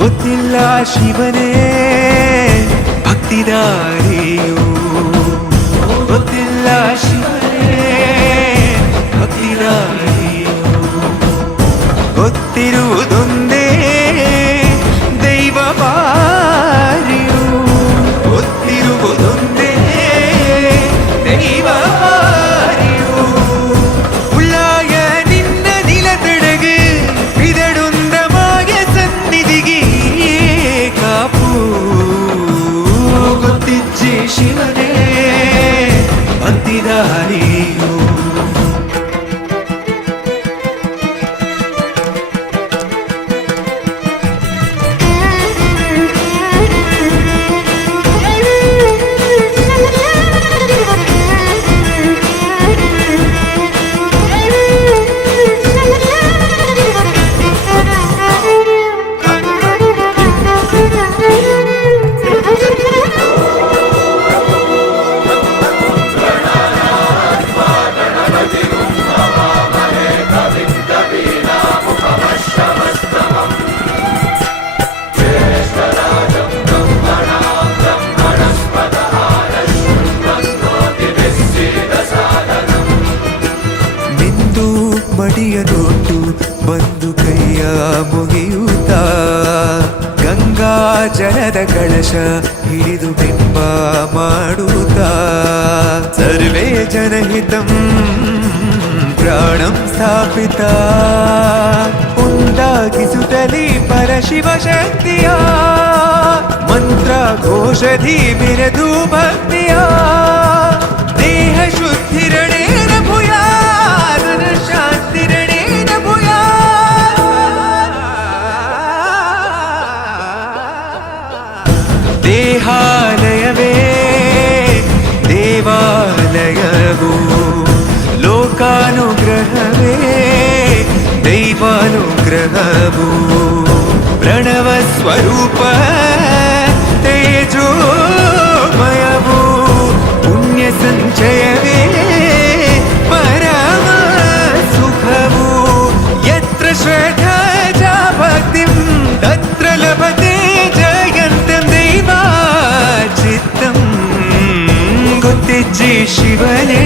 ಗೊತ್ತಿಲ್ಲ ಶಿವನೇ ಭಕ್ತಿದಾರಿಯು, ಗೊತ್ತಿಲ್ಲ ಶಿವನೇ ಭಕ್ತಿದಾರಿಯು, ಗೊತ್ತಿರುವುದೊಂದೇ ದೈವ ಬಾರಿಯು, ಗೊತ್ತಿರುವುದೊಂದೇ ದೈವ ಬಾರಿಯು. ಉಳ್ಳಾಯ ನಿನ್ನ ನಿಲತಡಗೆ ಬಿದಡುಂದ ಮಾಯ ಸನ್ನಿಧಿಗೆ ಕಾಪು, ಗೊತ್ತಿಜ್ಜೆ ಶಿವನೇ ಭಕ್ತಿದಾರಿಯು. ಮಡಿಯನೊಟ್ಟು ಬಂದು ಕೈಯ ಮುಗಿಯುತ್ತ ಗಂಗಾ ಜಲದ ಕಳಶ ಹಿಡಿದು ಬಿಂಬ ಮಾಡುತ್ತ ಸರ್ವೇ ಜನಹಿತಂ ಪ್ರಾಣಂ ಸ್ಥಾಪಿತ ಉಂಟಾಗಿಸುತ್ತಲೇ ಪರಶಿವ ಶಕ್ತಿಯ ಮಂತ್ರ ಘೋಷಧಿ ಬಿರದು ಭಕ್ತಿಯ ದೇಹ ಶುದ್ಧಿರಣೇನ ಭೂಯಾ ಶಾಂತಿರಣೇನ ಭೂಯಾ. ದೇಹಾಲಯವೇ ದೇವಾಲಯವು, ಲೋಕಾನುಗ್ರಹವೇ ದೈವಾನುಗ್ರಹವು, ಪ್ರಣವ ಸ್ವರೂಪ ತೇಜೋಮಯವು, ಪುಣ್ಯ ಸಂಚಯವೇ ಪರಮ ಸುಖವು. ಯತ್ರ ಶ್ರದ್ಧಾ ಚ ಭಕ್ತಿಂ ತತ್ರ ಲಭತೆ ಜಯಂತಂ ದೈವಾಚಿತ್ತಂ. ಗೊತ್ತಿಜ್ಜೆ ಶಿವನೇ